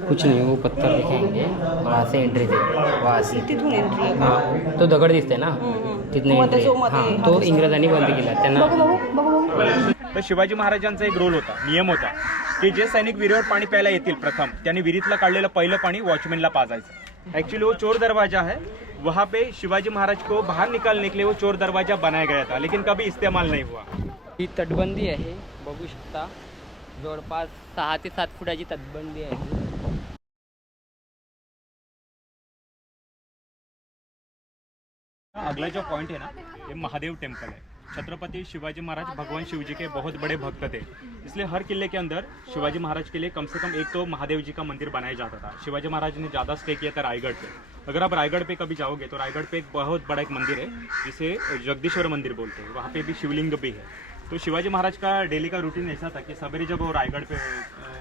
कुछ नाही, वो पत्थर दिखाएंगे वहाँ से एंट्री थी, वहाँ से. तिथून एंट्री आहे. हां, तो दगड दिसते ना, तिथनं मध्ये एंट्री. जो मध्ये हां, हा तो दिसतो. इंग्रजांनी बंद केला त्यांना. बघू. तर शिवाजी महाराजांचा एक रोल होता, नियम होता की जे सैनिक विहिरीवर पाणी प्यायला येतील प्रथम त्यांनी विहिरीतलं काढलेलं पहिलं पाणी वॉचमॅनला पाजायचं. एक्चुअली वो चोर दरवाजा है, वहाँ पे शिवाजी महाराज को बाहर निकालने के लिए वो चोर दरवाजा बनाया गया था, लेकिन कभी इस्तेमाल नहीं हुआ. ही तटबंदी आहे, बघू शकता. जवळपास 6 ते 7 फुटाची तटबंदी आहे. अगला जो पॉइंट है ना, ये महादेव टेम्पल है. छत्रपति शिवाजी महाराज भगवान शिव जी के बहुत बड़े भक्त थे, इसलिए हर किले के अंदर शिवाजी महाराज के लिए कम से कम एक तो महादेव जी का मंदिर बनाया जाता था. शिवाजी महाराज ने ज़्यादा स्टे किया था रायगढ़ पे. अगर आप रायगढ़ पे कभी जाओगे तो रायगढ़ पे एक बहुत बड़ा एक मंदिर है जिसे जगदीश्वर मंदिर बोलते हैं, वहाँ पे भी शिवलिंग भी है. तो शिवाजी महाराज का डेली का रूटीन ऐसा था कि सवेरे जब वो रायगढ़ पे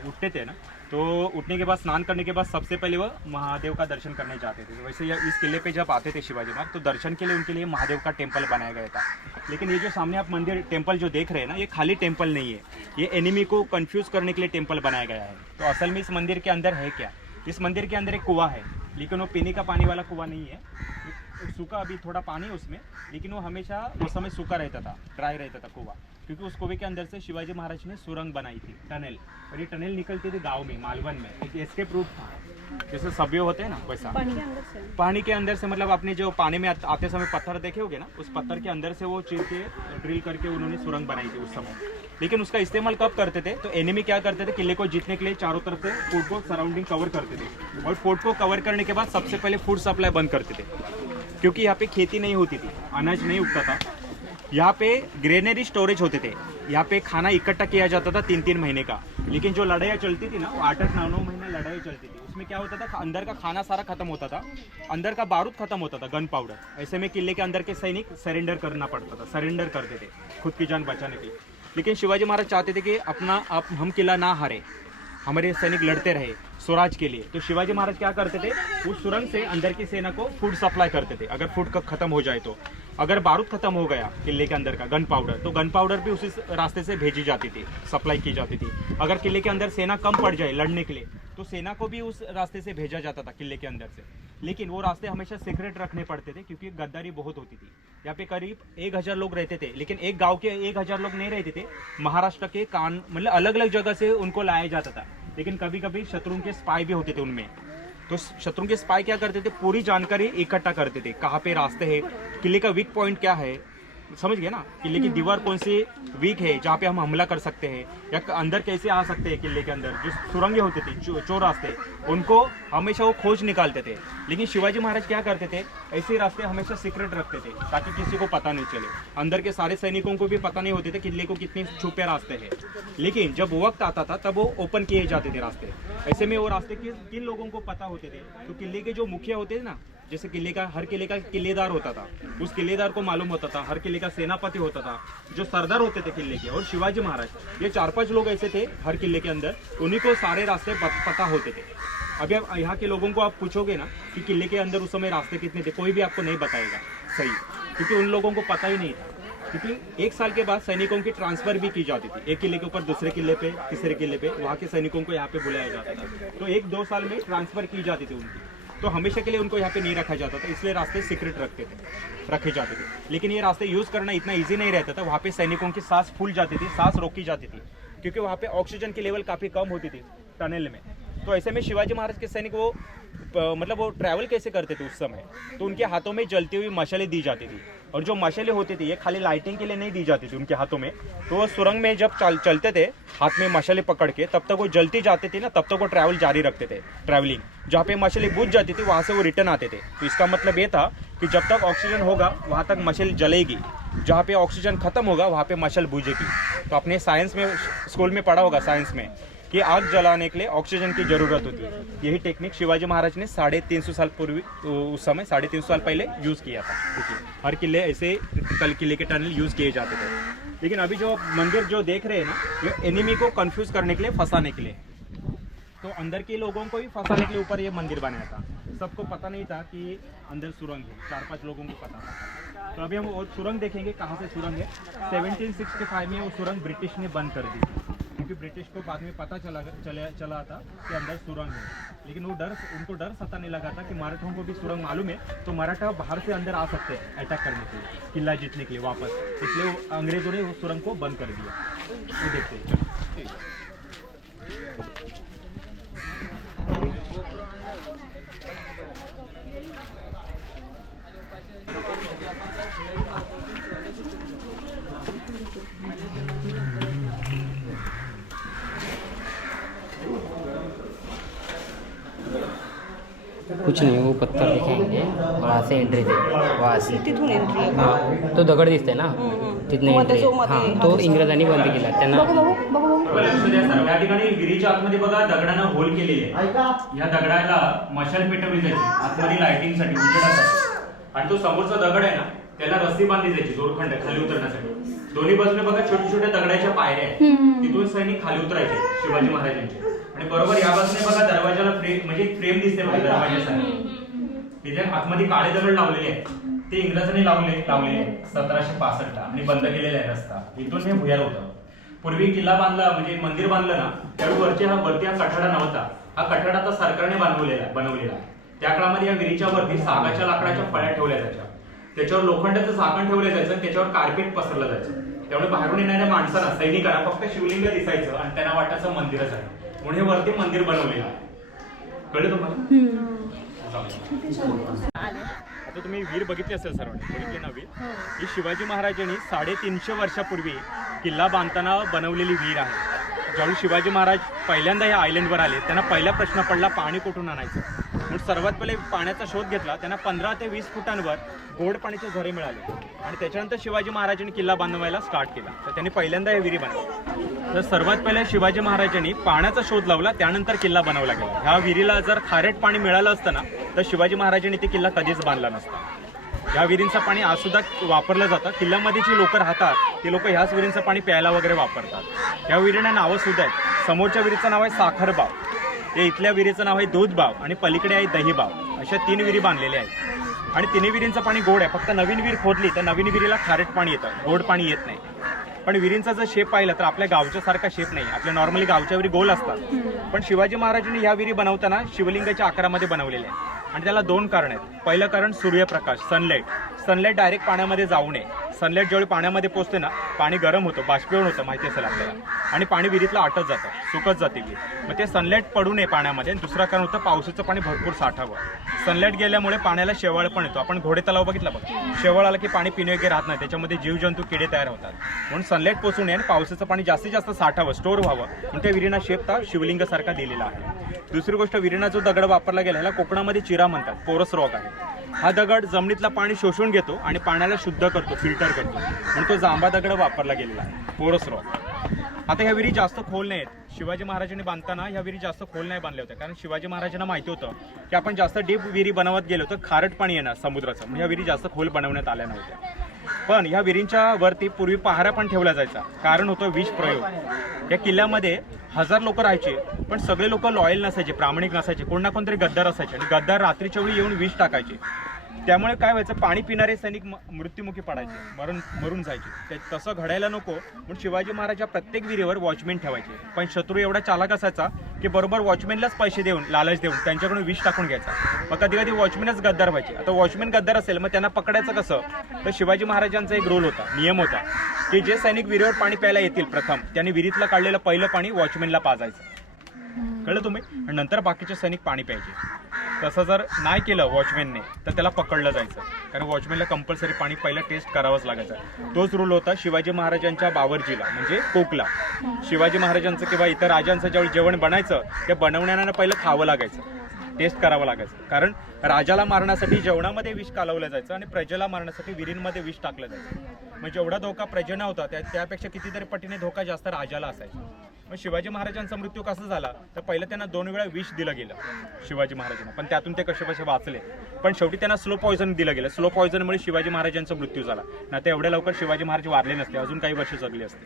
उठते थे ना, तो उठने के बाद स्नान करने के बाद सबसे पहले वो महादेव का दर्शन करने जाते थे. वैसे इस किले पे जब आते थे शिवाजी महाराज तो दर्शन के लिए उनके लिए महादेव का टेम्पल बनाया गया था. लेकिन ये जो सामने आप मंदिर टेम्पल जो देख रहे हैं ना, ये खाली टेम्पल नहीं है, ये एनिमी को कंफ्यूज करने के लिए टेम्पल बनाया गया है. तो असल में इस मंदिर के अंदर है क्या, इस मंदिर के अंदर एक कुआं है, लेकिन वो पीने का पानी वाला कुआं नहीं है. सूखा अभी थोड़ा पानी है उसमें, लेकिन वो हमेशा उस समय सूखा रहता था, ड्राई रहता था कुआं, क्योंकि उस कुएं के अंदर से शिवाजी महाराज ने सुरंग बनाई थी, टनल. और ये टनल निकलती थी गांव में, मालवन में. एक एस्केप रूट था, जैसे सभ्य होते हैं ना वैसा. पानी के अंदर से मतलब आपने जो पानी में आते समय पत्थर देखे होगे ना, उस पत्थर के अंदर से वो चीर के ड्रिल करके उन्होंने सुरंग बनाई थी उस समय. लेकिन उसका इस्तेमाल कब करते थे, तो एनिमी क्या करते थे, किले को जीतने के लिए चारों तरफ से फोर्ट को सराउंडिंग कवर करते थे, और फोर्ट को कवर करने के बाद सबसे पहले फूड सप्लाई बंद करते थे, क्योंकि यहाँ पे खेती नहीं होती थी, अनाज नहीं उगता था. यहाँ पे ग्रेनरी स्टोरेज होते थे, यहाँ पे खाना इकट्ठा किया जाता था 3-3 महीने का. लेकिन जो लड़ाइयाँ चलती थी ना, वो 8-9 महीने लड़ाई चलती थी. उसमें क्या होता था, अंदर का खाना सारा खत्म होता था, अंदर का बारूद खत्म होता था, गन पाउडर. ऐसे में किले के अंदर के सैनिक सरेंडर करना पड़ता था, सरेंडर करते थे खुद की जान बचाने के लिए. लेकिन शिवाजी महाराज चाहते थे कि हम किला ना हारे, हमारे सैनिक लड़ते रहे स्वराज के लिए. तो शिवाजी महाराज क्या करते थे, उस सुरंग से अंदर की सेना को फूड सप्लाई करते थे. अगर फूड खत्म हो जाए तो, अगर बारूद खत्म हो गया किले के अंदर का, गन पाउडर, तो गन पाउडर भी उसी रास्ते से भेजी जाती थी, सप्लाई की जाती थी. अगर किले के अंदर सेना कम पड़ जाए लड़ने के लिए, तो सेना को भी उस रास्ते से भेजा जाता था किले के अंदर से. लेकिन वो रास्ते हमेशा सीक्रेट रखने पड़ते थे, क्योंकि गद्दारी बहुत होती थी. यहाँ पे करीब 1000 लोग रहते थे, लेकिन एक गांव के 1000 लोग नहीं रहते थे. महाराष्ट्र के मतलब अलग अलग जगह से उनको लाया जाता था. लेकिन कभी कभी शत्रुओं के स्पाई भी होते थे उनमें. तो शत्रुओं के स्पाई क्या करते थे, पूरी जानकारी इकट्ठा करते थे, कहाँ पे रास्ते हैं, किले का वीक पॉइंट क्या है, समझ गए ना, किले की दीवार कौन सी वीक है जहाँ पे हम हमला कर सकते हैं, या अंदर कैसे आ सकते हैं किले के अंदर. जो सुरंगें होती थी, चोर रास्ते, उनको हमेशा वो खोज निकालते थे. लेकिन शिवाजी महाराज क्या करते थे, ऐसे रास्ते हमेशा सीक्रेट रखते थे, ताकि किसी को पता नहीं चले. अंदर के सारे सैनिकों को भी पता नहीं होते थे किले को कितने छुपे रास्ते हैं. लेकिन जब वक्त आता था तब वो ओपन किए जाते थे रास्ते. ऐसे में वो रास्ते किन लोगों को पता होते थे, तो किले के जो मुखिया होते थे ना, जैसे हर किले का किलेदार होता था, उस किलेदार को मालूम होता था, हर किले का सेनापति होता था, जो सरदार होते थे किले के, और शिवाजी महाराज, ये 4-5 लोग ऐसे थे हर किले के अंदर, उन्हीं को सारे रास्ते पता होते थे. अभी आप यहाँ के लोगों को आप पूछोगे ना कि किले के अंदर उस समय रास्ते कितने थे, कोई भी आपको नहीं बताएगा सही, क्योंकि उन लोगों को पता ही नहीं था. क्योंकि 1 साल के बाद सैनिकों की ट्रांसफर भी की जाती थी, एक किले के ऊपर दूसरे किले पे, तीसरे किले पे, वहाँ के सैनिकों को यहाँ पे बुलाया जाता था. तो 1-2 साल में ट्रांसफर की जाती थी उनकी, तो हमेशा के लिए उनको यहाँ पे नहीं रखा जाता था, इसलिए रास्ते सीक्रेट रखे जाते थे. लेकिन ये रास्ते यूज़ करना इतना इजी नहीं रहता था. वहाँ पे सैनिकों की सांस फूल जाती थी, सांस रोकी जाती थी, क्योंकि वहाँ पे ऑक्सीजन की लेवल काफ़ी कम होती थी टनल में. तो ऐसे में शिवाजी महाराज के सैनिक वो ट्रैवल कैसे करते थे उस समय, तो उनके हाथों में जलती हुई मशालें दी जाती थी. और जो मशालें होती थी ये खाली लाइटिंग के लिए नहीं दी जाती थी उनके हाथों में. तो वो सुरंग में जब चलते थे हाथ में मशालें पकड़ के, तब तक वो जलती जाती थी ना, तब तक वो ट्रैवल जारी रखते थे. ट्रैवलिंग जहाँ पे मशालें बुझ जाती थी वहाँ से वो रिटर्न आते थे. तो इसका मतलब ये था कि जब तक ऑक्सीजन होगा वहाँ तक मशाल जलेगी, जहाँ पे ऑक्सीजन खत्म होगा वहाँ पे मशाल बुझेगी. तो आपने साइंस में स्कूल में पढ़ा होगा, साइंस में, कि आग जलाने के लिए ऑक्सीजन की जरूरत होती है. यही टेक्निक शिवाजी महाराज ने 350 साल पूर्व, उस समय 350 साल पहले यूज़ किया था. देखिए हर किले ऐसे किले के टनल यूज़ किए जाते थे. लेकिन अभी जो मंदिर जो देख रहे हैं ना, ये एनिमी को कंफ्यूज करने के लिए, फंसाने के लिए, तो अंदर के लोगों को भी फंसाने के लिए ऊपर ये मंदिर बनाया था. सबको पता नहीं था कि अंदर सुरंग है, 4-5 लोगों को पता था. तो अभी हम और सुरंग देखेंगे, कहाँ से सुरंग है. 1765 में वो सुरंग ब्रिटिश ने बंद कर दी. क्योंकि ब्रिटिश को बाद में पता चला था कि अंदर सुरंग है, लेकिन उनको डर सता नहीं लगा था कि मराठों को भी सुरंग मालूम है, तो मराठा बाहर से अंदर आ सकते हैं अटैक करने के लिए, किला जीतने के लिए वापस, इसलिए अंग्रेजों ने उस सुरंग को बंद कर दिया। वो देखते हैं। कुछ नहीं, वो पत्थर दिखाएंगे वहाँ से एंट्री थे, वहाँ से तिथून एंट्री आहे. हां तो दगड दिसते ना तिथनं मध्ये एंट्री. जो मध्ये हां हा तो दिसतो. इंग्रजांनी बंद केला त्यांना. लक्ष द्या सर, या ठिकाणी विहिरीच्या आतमध्ये बघा दगडानं होल केलेली आहे. या दगडाला मशाल पेटवली जायची आतमध्ये लाइटिंगसाठी, उजेडासाठी, आणि तो समोरचा दगड आहे ना त्याला रस्सी बांधली जायची जोडखंड खाली उतरण्यासाठी. दोन्ही बाजूने बघा छोट्या छोट्या दगडाच्या पायऱ्या आहेत, तिथून सैनिक खाली उतरायचे शिवाजी महाराजांचे. आणि बरोबर या बाजूने बघा दरवाजाला फ्रेम, म्हणजे फ्रेम दिसते बघा दरवाजासाठी, तिथे आतमध्ये काळे दगड लावलेले आहेत, ते इंग्रजांनी लावले 1765 ला आणि बंद केलेला आहे रस्ता. इथून हे भुयार होतं. पूर्वी किल्ला बांधला म्हणजे मंदिर बांधलं ना त्यावेळी वरती हा कठाडा नव्हता, हा कठाडा आता सरकारने बनवलेला. त्या काळामध्ये या विहिरीच्या वरती सागाच्या लाकडाच्या फळ्या ठेवल्या जायच्या, त्याच्यावर लोखंडाचं झाकण ठेवलं जायचं, त्याच्यावर कार्पेट पसरलं जायचं. त्यामुळे बाहेरून येणाऱ्या माणसांना, सैनिकांना फक्त शिवलिंग दिसायचं आणि त्यांना वाटायचं मंदिरच आहे, म्हणून हे वरती मंदिर बनवलेलं आहे. कळलं तुम्हाला? आता तुम्ही वीर बघितली असेल सर्वांनी, बघितली ना वीर? ही शिवाजी महाराजांनी 350 वर्षापूर्वी किल्ला बांधताना बनवलेली वीर आहे. ज्यावेळी शिवाजी महाराज पहिल्यांदा या आयलंडवर आले त्यांना पहिला प्रश्न पडला पाणी कुठून आणायचं. म्हणून सर्वात पहिले पाण्याचा शोध घेतला. त्यांना 15 ते 20 फुटांवर गोड पाण्याचे झरे मिळाले आणि त्याच्यानंतर शिवाजी महाराजांनी किल्ला बांधवायला स्टार्ट केला. तर त्यांनी पहिल्यांदा या विहिरी बनवल्या. तर सर्वात पहिले शिवाजी महाराजांनी पाण्याचा शोध लावला, त्यानंतर किल्ला बनवला गेला. ह्या विहिरीला जर खारट पाणी मिळालं असतं ना तर शिवाजी महाराजांनी ते किल्ला कधीच बांधला नसता. या विहिरींचं पाणी आज सुद्धा वापरलं जातं. किल्ल्यामध्ये जी लोक राहतात ते लोक ह्याच विहिरींचं पाणी प्यायला वगैरे वापरतात. या विहिरींना नावं सुद्धा आहेत. समोरच्या विहिरीचं नाव आहे साखरबाव, या इथल्या विहिरीचं नाव आहे दूधबाव आणि पलीकडे आहे दहीबाव. अशा 3 विहिरी बांधलेल्या आहेत आणि 3 विहिरींचं पाणी गोड आहे. फक्त नवीन विहीर खोदली तर नवीन विहिरीला खारट पाणी येतं, गोड पाणी येत नाही. पण विहिरींचा जर शेप पाहिला तर आपल्या गावच्या सारखा शेप नाही. आपल्या नॉर्मली गावच्या विहिरी गोल असतात, पण शिवाजी महाराजांनी ह्या विहिरी बनवताना शिवलिंगाच्या आकारामध्ये बनवलेल्या आहेत. आणि त्याला 2 कारण आहेत. पहिलं कारण सूर्यप्रकाश, सनलाईट डायरेक्ट पाण्यामध्ये जाऊ नये. सनलाईट ज्यावेळी पाण्यामध्ये पोहोचते ना पाणी गरम होतं, बाष्पीभवन होतं, माहिती असेल आपल्याला, आणि पाणी विहिरीतलं आटत जातं, सुकत जाते विहीर. मग ते सनलाईट पडू नये पाण्यामध्ये. आणि दुसरं कारण होतं पावसाचं पाणी भरपूर साठावं. सनलाईट गेल्यामुळे पाण्याला शेवाळ पण येतो. आपण घोडे तलाव बघितला बघ, शेवाळ आला की पाणी पिण्यायोग्य राहत नाही, त्याच्यामध्ये जीवजंतू किडे तयार होतात. म्हणून सनलाईट पोचू नये आणि पावसाचं पाणी जास्तीत जास्त साठावं, स्टोअर व्हावं, म्हणून त्या विहिरींना शेप शिवलिंगासारखा दिलेला आहे. दुसरी गोष्ट, विहिरींना जो दगड वापरला गेला ह्याला कोकणामध्ये चिरा म्हणतात, पोरस रॉक आहे. हा दगड जमिनीतला पाणी शोषून घेतो आणि पाण्याला शुद्ध करतो, फिल्टर करतो, म्हणून तो जांभा दगड वापरला गेलेला आहे, पोरस रॉक. आता ह्या विहिरी जास्त खोल नाहीत. शिवाजी महाराजांनी बांधताना ह्या विहिरी जास्त खोल नाही बांधल्या होत्या, कारण शिवाजी महाराजांना माहिती होतं की आपण जास्त डीप विहिरी बनवत गेलो तर खारट पाणी येणार समुद्राचं, म्हणजे ह्या विहिरी जास्त खोल बनवण्यात आल्या नव्हत्या. पण ह्या विहिरींच्या वरती पूर्वी पहारा पण ठेवला जायचा. कारण होतं विष प्रयोग. या किल्ल्यामध्ये 1000 लोक राहायचे, पण सगळे लोक लॉयल नसायचे, प्रामाणिक नसायचे, कोण ना कोणतरी गद्दार असायचे आणि गद्दार रात्रीच्या वेळी येऊन विष टाकायचे. त्यामुळे काय व्हायचं, पाणी पिणारे सैनिक मृत्युमुखी पडायचे, मरून जायचे. तसं घडायला नको म्हणून शिवाजी महाराज प्रत्येक विहिरीवर वॉचमॅन ठेवायचे. पण शत्रू एवढा चालाक असायचा की बरोबर वॉचमॅनलाच पैसे देऊन, लालच देऊन त्यांच्याकडून विष टाकून घ्यायचा. मग कधी कधी वॉचमॅनच गद्दार व्हायचे. आता वॉचमॅन गद्दार असेल मग त्यांना पकडायचं कसं, तर शिवाजी महाराजांचा एक रूल होता, नियम होता की जे सैनिक विहिरीवर पाणी प्यायला येतील प्रथम त्यांनी विहिरीतलं काढलेलं पहिलं पाणी वॉचमॅनला पाजायचं. कळलं तुम्ही? आणि नंतर बाकीचे सैनिक पाणी प्यायचे. तसं जर नाही केलं वॉचमॅनने तर त्याला पकडलं जायचं, कारण वॉचमॅनला कंपल्सरी पाणी पहिलं टेस्ट करावंच लागायचं. तोच रूल होता शिवाजी महाराजांच्या बावर्चीला, म्हणजे कोकला. शिवाजी महाराजांचं किंवा इतर राजांचं ज्यावेळी जेवण बनायचं ते बनवण्यानं पहिलं खावं लागायचं, टेस्ट करावं लागायचं. कारण राजाला मारण्यासाठी जेवणामध्ये विष कालवलं जायचं आणि प्रजेला मारण्यासाठी विहिरींमध्ये विष टाकलं जायचं. म्हणजे एवढा धोका प्रजेना होता त्यापेक्षा कितीतरी पटीने धोका जास्त राजाला असायचा. मग शिवाजी महाराजांचा मृत्यू कसा झाला तर पहिलं त्यांना 2 वेळा विष दिलं गेलं शिवाजी महाराजांना, पण त्यातून ते कसे वाचले. पण शेवटी त्यांना स्लो पॉयझन दिलं गेलं. स्लो पॉयझनमुळे शिवाजी महाराजांचा मृत्यू झाला. ना ते एवढ्या लवकर शिवाजी महाराज वारले नसते, अजून काही वर्ष जगले असते.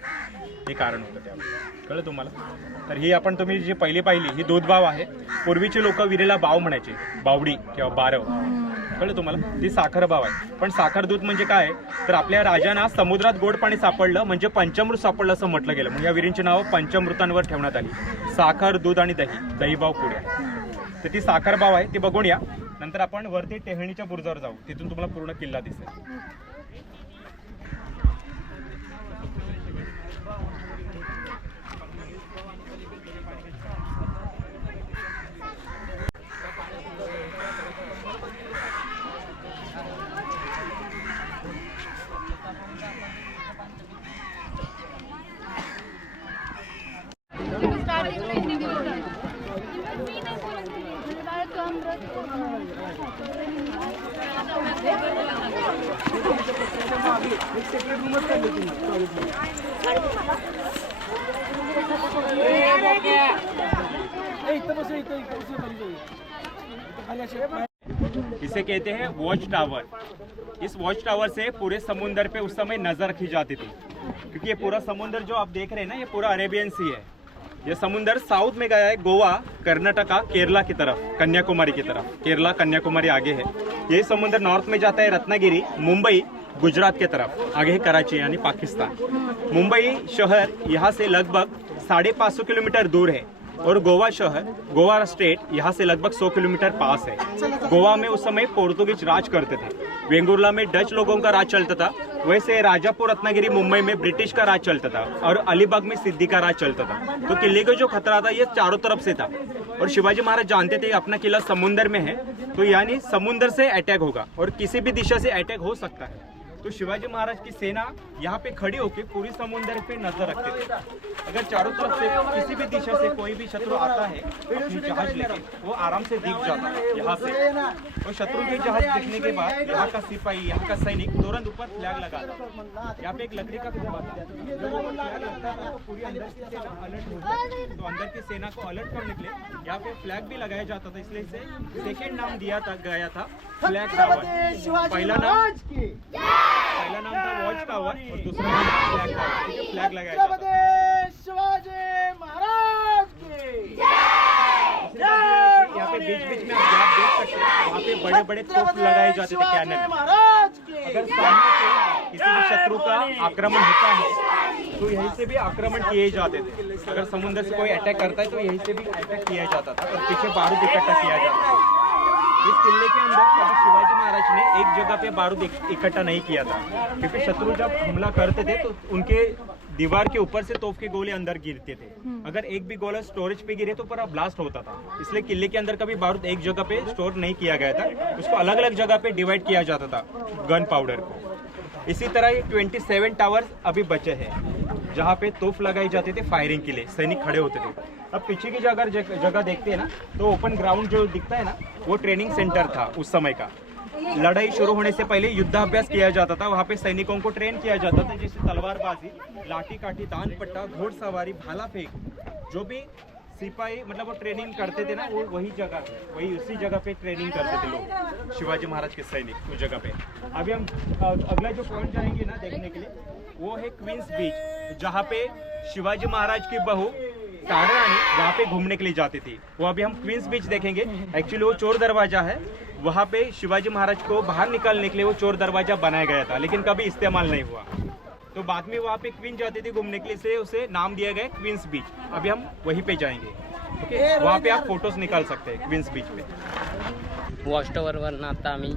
हे कारण होतं त्यावेळी. कळलं तुम्हाला? तर ही आपण तुम्ही जी पहिली पाहिली ही दूधबाव आहे. पूर्वीचे लोक विहिरीला बाव म्हणायचे, बावडी किंवा बारव. कळलं तुम्हाला, ती साखर बाव आहे. पण साखर दूध म्हणजे काय, तर आपल्या राजांना समुद्रात गोड पाणी सापडलं म्हणजे पंचामृत सापडलं असं म्हटलं गेलं. म्हणजे या विहिरींची नाव पंचामृतांवर ठेवण्यात आली. साखर, दूध आणि दही बाव पुढे. तर ती साखर बाव आहे, ती बघून या. नंतर आपण वरती टेहळणीच्या बुरुजावर जाऊ, तिथून तुम्हाला पूर्ण किल्ला दिसेल. इसे कहते हैं वॉच टावर. इस वॉच टावर से पूरे समुंदर पे उस समय नजर रखी जाती थी, क्योंकि ये पूरा समुंदर जो आप देख रहे हैं ना, ये पूरा अरेबियन सी है. ये समुंदर साउथ में गया है, गोवा, कर्नाटका, केरला की तरफ, कन्याकुमारी की तरफ. केरला कन्याकुमारी आगे है. ये समुंदर नॉर्थ में जाता है रत्नागिरी, मुंबई, गुजरात के तरफ. आगे है कराची यानी पाकिस्तान. मुंबई शहर यहाँ से लगभग 550 किलोमीटर दूर है और गोवा शहर, गोवा स्टेट यहाँ से लगभग 100 किलोमीटर पास है. गोवा में उस समय पोर्तुगीज राज करते थे. वेंगुर्ला में डच लोगों का राज चलता था. वैसे राजापुर, रत्नागिरी, मुंबई में ब्रिटिश का राज चलता था और अलीबाग में सिद्दी का राज चलता था. तो किले का जो खतरा था ये चारों तरफ से था और शिवाजी महाराज जानते थे अपना किला समुंदर में है, तो यानी समुंदर से अटैक होगा और किसी भी दिशा से अटैक हो सकता है. तो शिवाजी महाराज की सेना यहाँ पे खड़ी होकर पूरी समुंदर पे नजर रखते थे. अगर चारों तरफ से किसी भी दिशा से कोई भी शत्रु आता है अपनी जहाज लेके, वो आराम से दिख जाता है यहाँ से. और शत्रु के जहाज दिखने के बाद यहाँ का सिपाही, यहाँ का सैनिक तुरंत ऊपर फ्लैग लगाता. यहाँ पे एक लकड़ी का खंभा था. जब वो फ्लैग लगता था तो पूरी अंदर की सेना अलर्ट हो जाती. तो अंदर की सेना को अलर्ट करने के लिए यहाँ पे फ्लैग भी लगाया जाता था. इसलिए इसे सेकेंड नाम दिया गया था फ्लैग टावर. पहला नाम था वॉच टावर और दूसरा नाम फ्लैग टावर. फ्लैग लगाया जाता था. शिवाजी महाराज की यहाँ पे बीच बीच में आप देख सकते हैं, वहाँ पे बड़े बड़े तोप लगाए जाते थे कैनन. महाराज की अगर सामने से किसी भी शत्रु का आक्रमण होता है तो यहीं से भी आक्रमण किए जाते थे. अगर समुद्र से कोई अटैक करता है तो यहीं से भी अटैक किया जाता था और पीछे बारूद इकट्ठा किया जाता था. इस किले के अंदर कभी शिवाजी महाराज ने एक जगह पे बारूद इकट्ठा नहीं किया था, क्योंकि शत्रु जब हमला करते थे तो उनके दीवार के ऊपर से तोप के गोले अंदर गिरते थे. अगर एक भी गोला स्टोरेज पे गिरे तो पूरा ब्लास्ट होता था. इसलिए किले के अंदर कभी बारूद एक जगह पे स्टोर नहीं किया गया था, उसको अलग अलग जगह पे डिवाइड किया जाता था गन पाउडर को. इसी तरह ये 27 टावर्स अभी बचे हैं जहाँ पे तोप लगाई जाती थी फायरिंग के लिए, सैनिक खड़े होते थे. अब पीछे की जगह देखते हैं ना, तो ओपन ग्राउंड जो दिखता है ना, वो ट्रेनिंग सेंटर था उस समय का. लड़ाई शुरू होने से पहले युद्धाभ्यास किया जाता था. वहाँ पे सैनिकों को ट्रेन किया जाता था, जैसे तलवारबाजी, लाठी काठी, दान पट्टा, घोड़सवारी, भाला फेंक. जो भी सिपाही मतलब वो ट्रेनिंग करते थे ना, वो वही उसी जगह पे ट्रेनिंग करते थे लोग, शिवाजी महाराज के सैनिक उस जगह पे. अभी हम अगला जो पॉइंट जाएंगे ना देखने के लिए, वो है क्वींस बीच, जहाँ पे शिवाजी महाराज की बहू तारा रानी वहाँ पे घूमने के लिए जाती थी. वो अभी हम क्वींस बीच देखेंगे. एक्चुअली वो चोर दरवाजा है. वहाँ पे शिवाजी महाराज को बाहर निकालने के लिए वो चोर दरवाजा बनाया गया था, लेकिन कभी इस्तेमाल नहीं हुआ. तो बाद में वहाँ पे क्वीन जाती थी घूमने के लिए, से उसे नाम दिया गया क्वींस बीच. अभी हम वहीं पे जाएंगे. ओके, वहाँ पे आप फोटोज निकाल सकते हैं क्वींस बीच पे. वॉच टावरवरनं आता आम्ही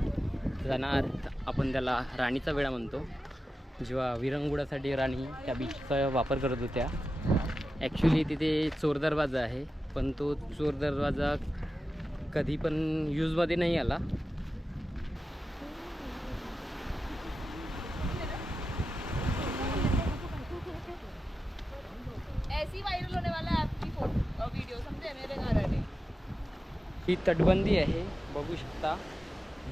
जाणार, आपण त्याला राणीचा वेळा म्हणतो. जेव्हा विरंगुळासाठी राणी त्या बीचचा वापर करत होत्या. ॲक्च्युली तिथे चोर दरवाजा आहे, पण तो चोर दरवाजा कधी पण यूजमध्ये नाही आला. ऐसी वायरल होने वाला है आपकी वीडियो, समझे, मेरे कारण है. ही तटबंदी आहे, बघू शकता.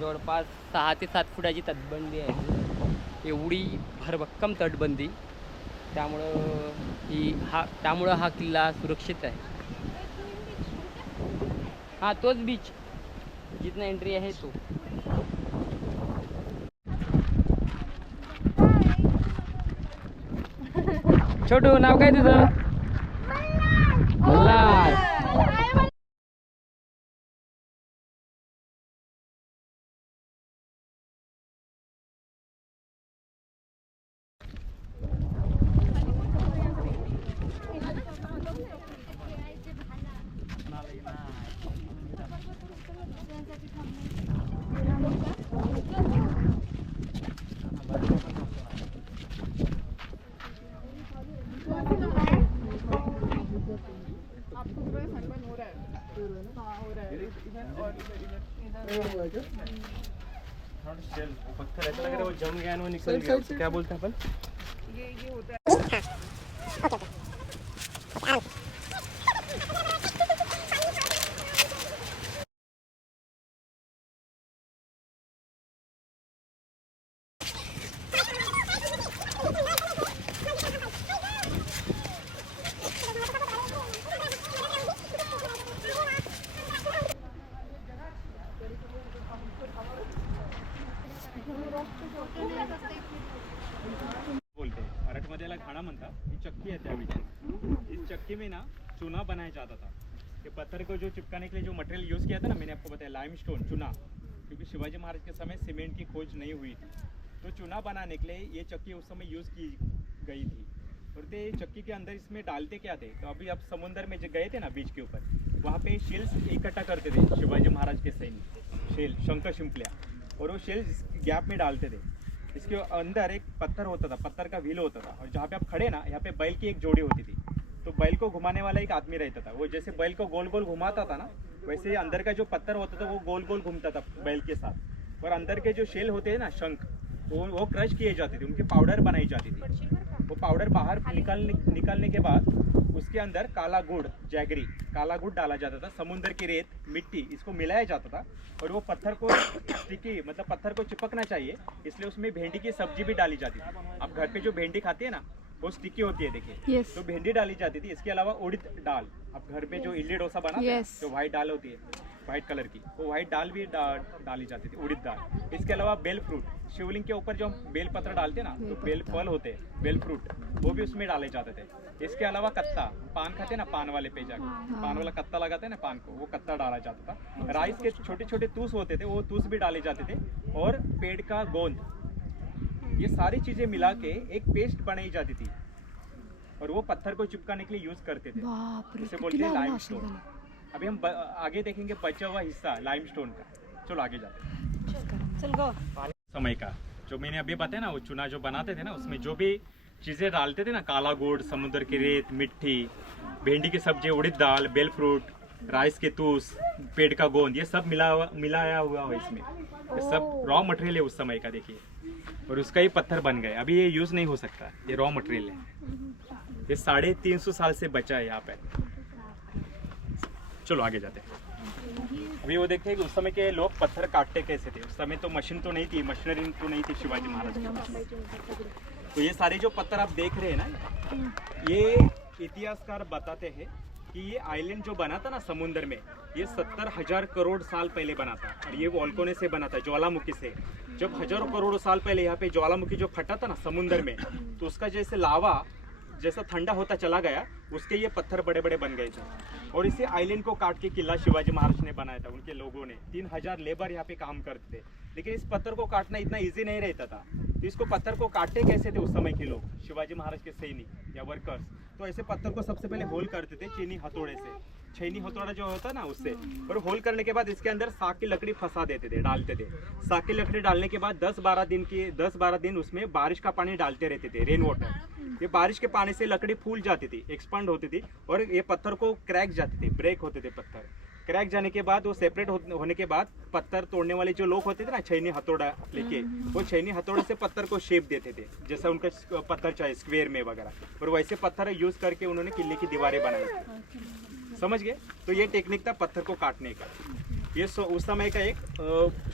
जवळपास 6 ते 7 फुटाची तटबंदी आहे. एवढी भरभक्कम तटबंदी, त्यामुळं हा किल्ला सुरक्षित आहे. हां, तोच बीच जिथनं एंट्री आहे तो. छोटू, नाव काय तुझं? मल्हार. पत्थर ऐसा लग रहा है वो जम गया वो निकल गया, क्या बोलते हैं अपन? ये होता है। बोलते हैं मराठीमध्ये याला घाणा म्हणतात. ही चक्की है त्यावेळी. इस चक्की में ना चूना बनाया जाता था. कि पत्थर को जो चिपकाने के लिए जो मटेरियल यूज़ किया था ना, मैंने आपको बताया लाइमस्टोन चूना, क्योंकि शिवाजी महाराज के समय सीमेंट की खोज नहीं हुई थी, तो चूना बनाने के लिए ये चक्की उस समय यूज़ की गई थी. और ते चक्की के अंदर इसमें डालते क्या थे, तो अभी आप समुद्र में जो गए थे ना बीच के ऊपर, वहाँ पे शेल्स इकट्ठा करते थे शिवाजी महाराज के सैनिक, शेल शंख शिंपलिया, और वो शेल्स गैप में डालते थे. इसके अंदर एक पत्थर होता था, पत्थर का व्हील होता था, और जहाँ पे आप खड़े ना, यहाँ पे बैल की एक जोड़ी होती थी, तो बैल को घुमाने वाला एक आदमी रहता था. वो जैसे बैल को गोल गोल घुमाता था ना, वैसे अंदर का जो पत्थर होता था वो गोल गोल घूमता था बैल के साथ. और अंदर के जो शेल होते हैं ना, शंख, वो क्रश किए जाते थे, उनकी पाउडर बनाई जाती थी. वो पाउडर बाहर निकालने के बाद उसके अंदर काला गुड़, जैगरी, काला गुड़ डाला जाता था, समुद्र की रेत, मिट्टी, इसको मिलाया जाता था. और वो पत्थर को स्टिकी, मतलब पत्थर को चिपकना चाहिए, इसलिए उसमें भेंडी की सब्जी भी डाली जाती थी. आप घर पे जो भेंडी खाते हैं ना, वो स्टिकी होती है, देखिए. तो भेंडी डाली जाती थी. इसके अलावा उड़द दाल, आप घर पे जो इडली डोसा बनाते हैं, जो व्हाइट दाल होती है, व्हाइट कलर की, वो व्हाइट दाल भी डाली जाती थी, उड़द दाल. इसके अलावा बेल फ्रूट, शिवलिंग के ऊपर जो हम बेल पत्र डालते हैं ना, तो बेल फल होते हैं, बेल फ्रूट, वो भी उसमें डाले जाते थे. इसके अलावा कत्ता, पान खाते हैं ना, पान वाले पे जाके पान वाला कत्ता लगाते हैं ना पान को, वो कत्ता डाला जाता था. राइस के छोटे छोटे तूस होते थे, वो तूस भी डाले जाते थे. और पेड़ का गोंद, ये सारी चीजें मिला के एक पेस्ट बनाई जाती थी, और वो पत्थर को चिपकाने के लिए यूज करते थे. इसे बोलते हैं लाइमस्टोन. अभी हम आगे देखेंगे बचा हुआ हिस्सा लाइमस्टोन का. चलो आगे जाते हैं. चल गो। समय का जो मैंने अभी बताया ना, वो चूना जो बनाते थे ना, उसमें जो भी चीज़ें डालते थे ना, काला गुड़, समुद्र की रेत, मिट्टी, भेंडी की सब्जी, उड़द दाल, बेल फ्रूट, राइस के तूस, पेड़ का गोंद, ये सब मिलाया हुआ है इसमें. ये सब रॉ मटेरियल है उस समय का, देखिए. और उसका ही पत्थर बन गए. अभी ये यूज़ नहीं हो सकता, ये रॉ मटेरियल है. ये 350 साल से बचा है यहाँ पे. चलो आगे जाते हैं. अभी वो देखते हैं कि उस समय के लोग पत्थर काटते कैसे थे. उस समय तो मशीन तो नहीं थी, मशीनरी तो नहीं थी शिवाजी महाराज के पास. तो ये सारे जो पत्थर आप देख रहे हैं ना, ये इतिहासकार बताते हैं कि ये आइलैंड जो बना था ना समुद्र में, ये 70,000 करोड़ साल पहले बना था. और ये वोल्केनो से बना था, ज्वालामुखी से. जब हजारों करोड़ों साल पहले यहाँ पे ज्वालामुखी जो फटा था ना समुद्र में, तो उसका जैसे लावा जैसा ठंडा होता चला गया, उसके ये पत्थर बड़े बड़े बन गए थे. और इसी आइलैंड को काट के किला शिवाजी महाराज ने बनाया था. उनके लोगों ने 3000 लेबर यहाँ पे काम करते थे. लेकिन इस पत्थर को काटना इतना इजी नहीं रहता था. तो इसको पत्थर को काटते कैसे थे उस समय के लोग, शिवाजी महाराज के सैनिक या वर्कर्स? तो ऐसे पत्थर को सबसे पहले होल करते थे चीनी हथौड़े से, छेनी हथौड़ा जो होता ना उससे. और होल करने के बाद इसके अंदर साग की लकड़ी फंसा देते थे, डालते थे. साग की लकड़ी डालने के बाद 10-12 दिन उसमें बारिश का पानी डालते रहते थे, रेन वाटर. ये बारिश के पानी से लकड़ी फूल जाती थी, एक्सपांड होती थी, और ये पत्थर को क्रैक जाते थे, ब्रेक होते थे पत्थर. क्रैक जाने के बाद वो सेपरेट होने के बाद पत्थर तोड़ने वाले जो लोग होते थे ना, छैनी हथौड़ा लेके, वो छैनी हथौड़े से पत्थर को शेप देते थे जैसा उनका पत्थर चाहे, स्क्वायर में वगैरह. और वैसे पत्थर यूज करके उन्होंने किले की दीवारें बनाई थी. समझ गए? तो ये टेक्निक था पत्थर को काटने का. ये उस समय का एक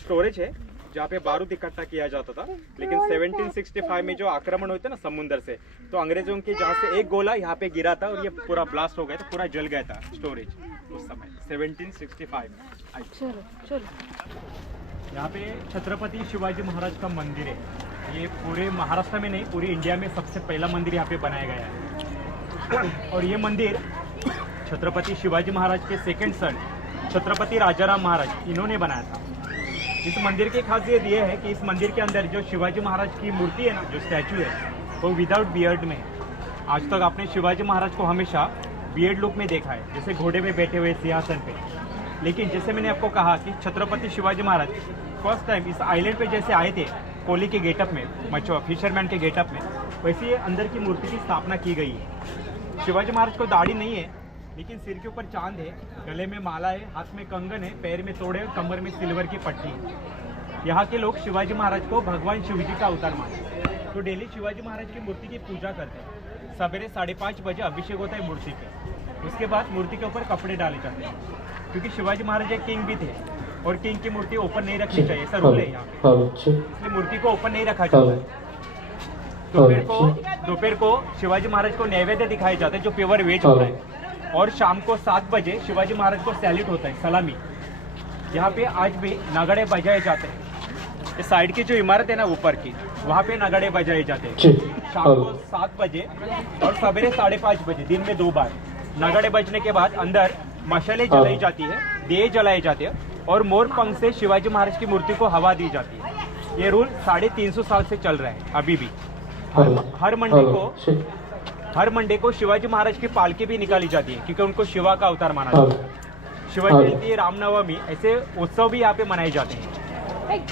स्टोरेज है जहाँ पे बारूद इकट्ठा किया जाता था. लेकिन 1765 में जो आक्रमण हुए थे ना समुद्र से, तो अंग्रेजों के जहाँ से एक गोला यहाँ पे गिरा था और ये पूरा ब्लास्ट हो गया था, पूरा जल गया था स्टोरेज उस समय 1765 में. चलो यहाँ पे छत्रपति शिवाजी महाराज का मंदिर है. ये पूरे महाराष्ट्र में नहीं, पूरे इंडिया में सबसे पहला मंदिर यहाँ पे बनाया गया है. और ये मंदिर छत्रपति शिवाजी महाराज के सेकंड सन छत्रपति राजाराम महाराज, इन्होंने बनाया था. इस मंदिर की खासियत ये है कि इस मंदिर के अंदर जो शिवाजी महाराज की मूर्ति है ना, जो स्टैचू है, वो विदाउट बियर्ड में है. आज तक आपने शिवाजी महाराज को हमेशा बियर्ड लुक में देखा है, जैसे घोड़े में बैठे हुए सिंहासन पे. लेकिन जैसे मैंने आपको कहा कि छत्रपति शिवाजी महाराज फर्स्ट टाइम इस आइलैंड पे जैसे आए थे कोली के गेटअप में, मछुआ फिशरमैन के गेटअप में, वैसे ही अंदर की मूर्ति की स्थापना की गई है. शिवाजी महाराज को दाढ़ी नहीं है, लेकिन सिर के ऊपर चांद है, गले में माला है, हाथ में कंगन है, पैर में तोड़े, कमर में सिल्वर की पट्टी है। यहाँ के लोग शिवाजी महाराज को भगवान शिव जी का अवतार मानते हैं, तो डेली शिवाजी महाराज की मूर्ति की पूजा करते हैं। सवेरे 5:30 बजे अभिषेक होता है मूर्ति पे, उसके बाद मूर्ति के ऊपर कपड़े डाले जाते हैं, क्योंकि शिवाजी महाराज एक किंग भी थे और किंग की मूर्ति ओपन नहीं रखनी चाहिए, ऐसा रूल है यहाँ पे, इसलिए मूर्ति को ओपन नहीं रखा जाता है। दोपहर को शिवाजी महाराज को नैवेद्य दिखाए जाते हैं जो प्योर वेज होता है, और शाम को 7 बजे शिवाजी महाराज को सैल्यूट होता है, सलामी। यहाँ पे आज भी नगाड़े बजाए जाते हैं, ये साइड की जो इमारत है ना ऊपर की, वहाँ पे नगाड़े बजाए जाते हैं शाम को 7 बजे और सवेरे 5:30 बजे, दिन में 2 बार। नगाड़े बजने के बाद अंदर मशालें जलाई जाती है, दिए जलाए जाते हैं और मोर पंख से शिवाजी महाराज की मूर्ति को हवा दी जाती है। ये रूल 350 साल से चल रहा है अभी भी। हर मंडे को शिवाजी महाराज की पालकी भी निकाली जाती है, क्योंकि उनको शिवा का अवतार माना जाता है। शिवाजी जयंती, रामनवमी, ऐसे उत्सव भी यहाँ पे मनाए जाते हैं।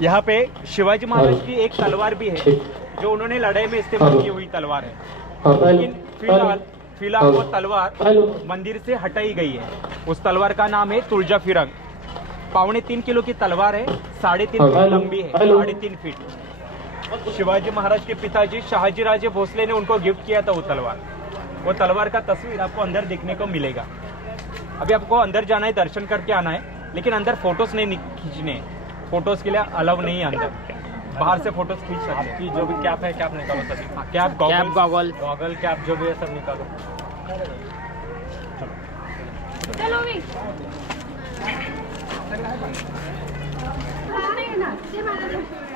यहाँ पे शिवाजी महाराज की एक तलवार भी है जो उन्होंने लड़ाई में इस्तेमाल की हुई तलवार है, लेकिन फिलहाल वो तलवार मंदिर से हटाई गई है। उस तलवार का नाम है तुलजा फिरंग। 3.25 किलो की तलवार है, 3.5 फीट लंबी है, 3.5 फीट। शिवाजी महाराज के पिताजी शहाजी राजे भोसले ने उनको गिफ्ट किया था वो तलवार का तस्वीर आपको अंदर देखने को मिलेगा। अभी आपको अंदर जाना है, दर्शन करके आना है, लेकिन अंदर फोटोज नहीं खींचने, फोटोज के लिए अलाउ नहीं है अंदर, बाहर से फोटोज खींच सकते हैं। कि जो भी कैप है, कैप निकालो सभी, कैप, गॉगल, कैप जो भी है सब निकालो। चलो भी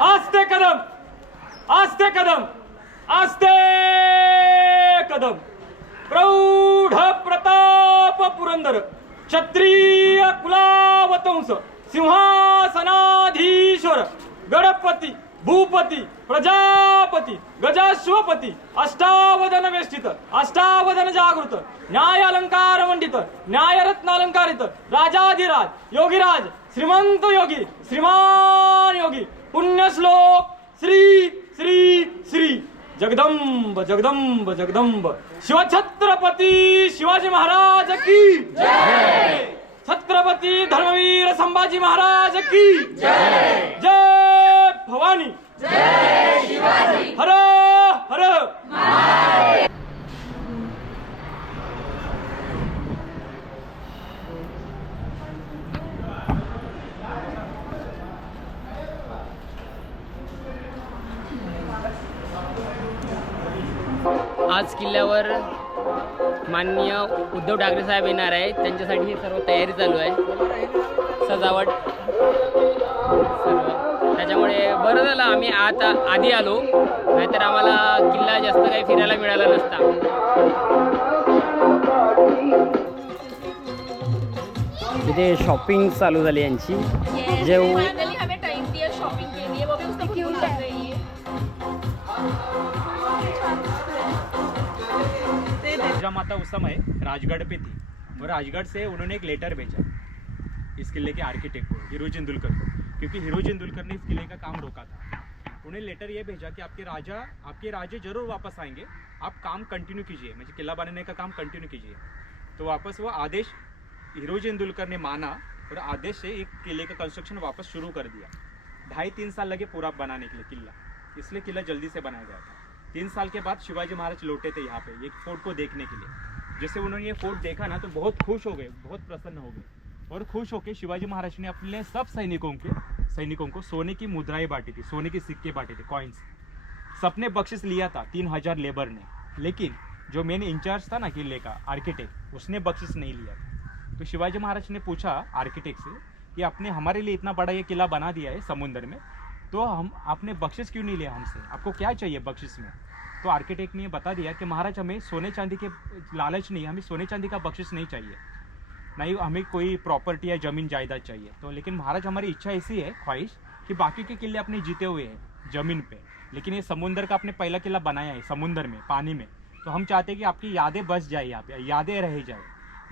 आस्ते कदम, आस्ते कदम, आस्ते कदम। प्रौढ प्रताप पुरंदर क्षत्रिय कुलावतंस सिंहासनाधीश्वर गणपति भूपति प्रजापति गजाश्वपति अष्टावदन वेष्टित अष्टावदन जागृत न्याय अलंकार मंडित न्याय रत्नालंकारित राजाधिराज योगीराज श्रीमंत योगी श्रीमान योगी पुण्य श्लोक श्री श्री श्री जगदम्ब जगदम्ब जगदम्ब शिव छत्रपति शिवाजी महाराज की जय। छत्रपति धर्मवीर संभाजी महाराज की जय। जय भवानी, जय शिवाजी, हर हर। आज किल्ल्यावर माननीय उद्धव ठाकरे साहेब येणार आहे, त्यांच्यासाठी ही सर्व तयारी चालू आहे, सजावट सर्व। त्याच्यामुळे बरं झालं आम्ही आधी आलो, नाहीतर आम्हाला किल्ला जास्त काही फिरायला मिळाला नसता। इथे शॉपिंग चालू झाली यांची, जेव हमें टाइम दिया शॉपिंग के लिए, वो भी उसको क्यों कर रही है। माता उस समय राजगढ़ पे थी और राजगढ़ से उन्होंने एक लेटर भेजा इस किले के आर्किटेक्ट को, हिरोज इंदुलकर को, क्योंकि हिरोज इंदुलकर ने इस किले का काम रोका था। उन्हें लेटर ये भेजा कि आपके राजे जरूर वापस आएंगे, आप काम कंटिन्यू कीजिए, मुझे किला बनाने का काम कंटिन्यू कीजिए। तो वापस वो आदेश हिरोज इंदुलकर ने माना और आदेश से एक किले का कंस्ट्रक्शन वापस शुरू कर दिया। 2.5-3 साल लगे पूरा बनाने के लिए किला, इसलिए किला जल्दी से बनाया गया था। 3 साल के बाद शिवाजी महाराज लौटे थे यहाँ पे एक फोर्ट को देखने के लिए। जैसे उन्होंने ये फोर्ट देखा ना तो बहुत खुश हो गए, बहुत प्रसन्न हो गए, और खुश होकर शिवाजी महाराज ने अपने सब सैनिकों को सोने की मुद्राएं बांटी थी, सोने के सिक्के बांटे थे, कॉइन्स। सबने बख्शिश लिया था 3000 लेबर ने, लेकिन जो मेन इंचार्ज था ना किले का आर्किटेक्ट, उसने बख्शिश नहीं लिया था। तो शिवाजी महाराज ने पूछा आर्किटेक्ट से कि आपने हमारे लिए इतना बड़ा ये किला बना दिया है समुद्र में, तो आपने बख्शिश क्यों नहीं लिया हमसे, आपको क्या चाहिए बख्शिश में। तो आर्किटेक्ट ने बता दिया कि महाराज हमें सोने चांदी के लालच नहीं, हमें सोने चांदी का बख्शिश नहीं चाहिए, नहीं हमें कोई प्रॉपर्टी या ज़मीन जायदाद चाहिए। तो लेकिन महाराज हमारी इच्छा ऐसी है, ख्वाहिश, कि बाकी के किले अपने जीते हुए हैं ज़मीन पे, लेकिन ये समुंदर का आपने पहला किला बनाया है समुंदर में, पानी में, तो हम चाहते हैं कि आपकी यादें बस जाए, यहाँ पे यादें रह जाए।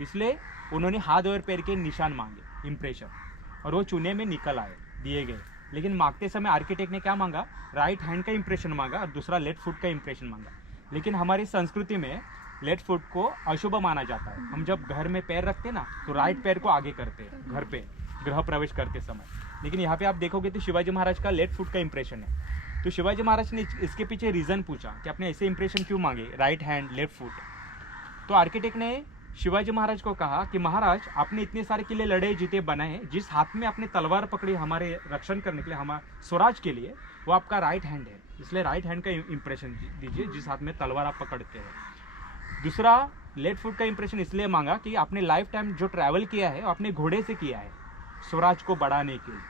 इसलिए उन्होंने हाथ और पैर के निशान मांगे, इम्प्रेशन, और वो चूने में निकल आए, दिए गए। लेकिन मांगते समय आर्किटेक्ट ने क्या मांगा, राइट हैंड का इंप्रेशन मांगा और दूसरा लेफ्ट फुट का इंप्रेशन मांगा। लेकिन हमारी संस्कृति में लेफ्ट फुट को अशुभ माना जाता है। हम जब घर में पैर रखते हैं ना तो राइट पैर को आगे करते हैं घर पे गृह प्रवेश करते समय, लेकिन यहाँ पे आप देखोगे तो शिवाजी महाराज का लेफ्ट फुट का इंप्रेशन है। तो शिवाजी महाराज ने इसके पीछे रीज़न पूछा कि आपने ऐसे इंप्रेशन क्यों मांगे, राइट हैंड लेफ्ट फुट। तो आर्किटेक्ट ने शिवाजी महाराज को कहा कि महाराज आपने इतने सारे किले लड़े जीते बनाए, जिस हाथ में आपने तलवार पकड़ी हमारे रक्षण करने के लिए, हमारे स्वराज के लिए, वो आपका राइट हैंड है, इसलिए राइट हैंड का इंप्रेशन दीजिए जिस हाथ में तलवार आप पकड़ते हैं। दूसरा लेफ्ट फुट का इंप्रेशन इसलिए मांगा कि आपने लाइफ टाइम जो ट्रैवल किया है आपने घोड़े से किया है स्वराज को बढ़ाने के लिए,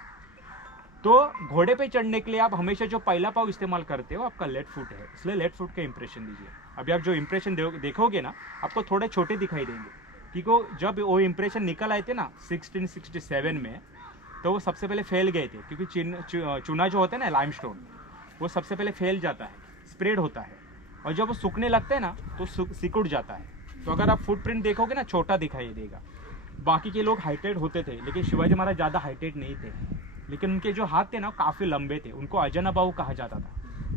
तो घोड़े पे चढ़ने के लिए आप हमेशा जो पहला पाँव इस्तेमाल करते हो आपका लेफ्ट फुट है, इसलिए लेफ्ट फुट का इंप्रेशन दीजिए। अभी आप जो इंप्रेशन देखोगे ना आपको थोड़े छोटे दिखाई देंगे, क्योंकि जब वो इंप्रेशन निकल आए थे ना 1667 में, तो वो सबसे पहले फैल गए थे, क्योंकि चूना जो होता है ना लाइमस्टोन, वो सबसे पहले फैल जाता है, स्प्रेड होता है, और जब वो सूखने लगता है ना तो सिकुड़ जाता है। तो अगर आप फुटप्रिंट देखोगे ना छोटा दिखाई देगा। बाकी के लोग हाइटेड होते थे, लेकिन शिवाजी महाराज ज़्यादा हाइटेड नहीं थे, लेकिन उनके जो हाथ थे ना काफ़ी लंबे थे, उनको अजनबाहु कहा जाता था,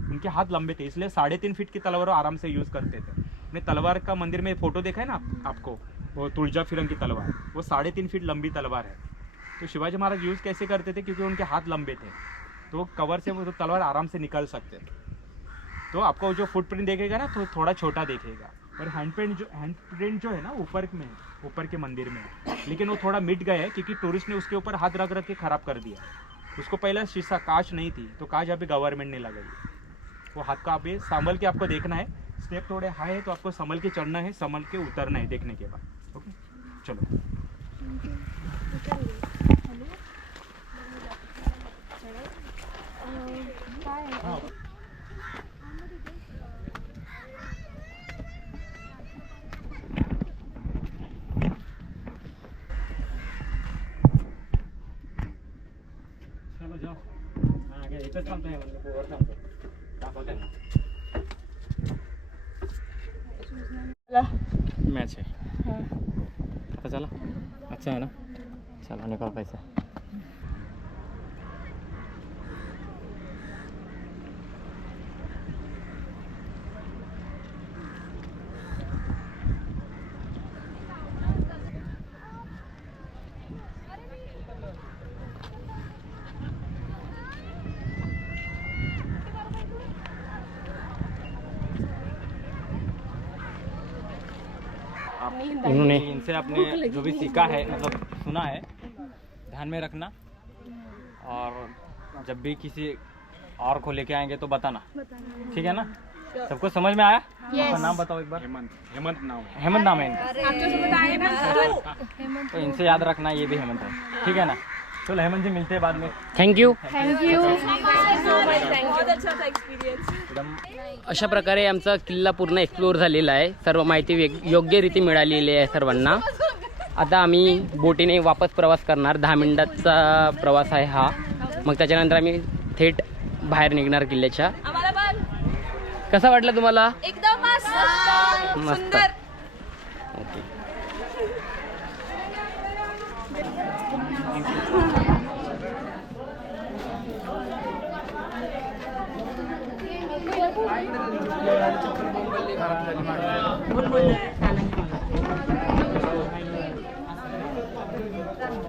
उनके हाथ लंबे थे, इसलिए 3.5 फीट की तलवार आराम से यूज़ करते थे। अपने तलवार का मंदिर में फोटो देखा है ना आपको, वो तुलजा फिरंग की तलवार, वो 3.5 फीट लंबी तलवार है। तो शिवाजी महाराज यूज़ कैसे करते थे, क्योंकि उनके हाथ लंबे थे, तो कवर से वो तलवार आराम से निकल सकते थे। तो आपको जो फुटप्रिंट देखेगा ना तो थोड़ा छोटा देखेगा, और हैंडप्रिंट जो है ना ऊपर में, ऊपर के मंदिर में, लेकिन वो थोड़ा मिट गया है क्योंकि टूरिस्ट ने उसके ऊपर हाथ रख रख के ख़राब कर दिया। उसको पहला शीशा कांच नहीं थी, तो कांच अभी गवर्नमेंट ने लगाई। वो हाथ का अभी संभल के आपको देखना है, स्टेप थोड़े हाई है तो आपको संभल के चढ़ना है, संभल के उतरना है देखने के बाद। ओके चलो। हाँ। चलो जाओ आगे, इथंच थांबतोय म्हणजे वर थांबतो, दाखवते ना मैच है। पता चला अच्छा है ना, चलो निकाल पैसा। इन्होंने इनसे आपने जो भी सीखा है, मतलब सुना है, ध्यान में रखना, और जब भी किसी और को लेके आएंगे तो बताना, ठीक है ना? सबको समझ में आया? आपका नाम बताओ एक बार। हेमंत नाम है। हेमंत नाम है इनका, आप जो बताए ना तो इनसे याद रखना ये भी हेमंत है, ठीक है ना? चलो हेमंत जी मिलते हैं बाद में। थँक्यू। बहुत अच्छा था एक्सपीरियंस। एकदम अशा प्रकारे आमचा किल्ला पूर्ण एक्सप्लोअर झालेला आहे, सर्व माहिती योग्यरीती मिळालेली आहे सर्वांना। आता आम्ही बोटीने वापस प्रवास करणार, 10 मिनिटाचा प्रवास आहे हा, मग त्याच्यानंतर आम्ही थेट बाहेर निघणार किल्ल्याच्या। आम्हाला पण कसा वाटला तुम्हाला? एकदम मस्त मस्त। सुंदर। ओके।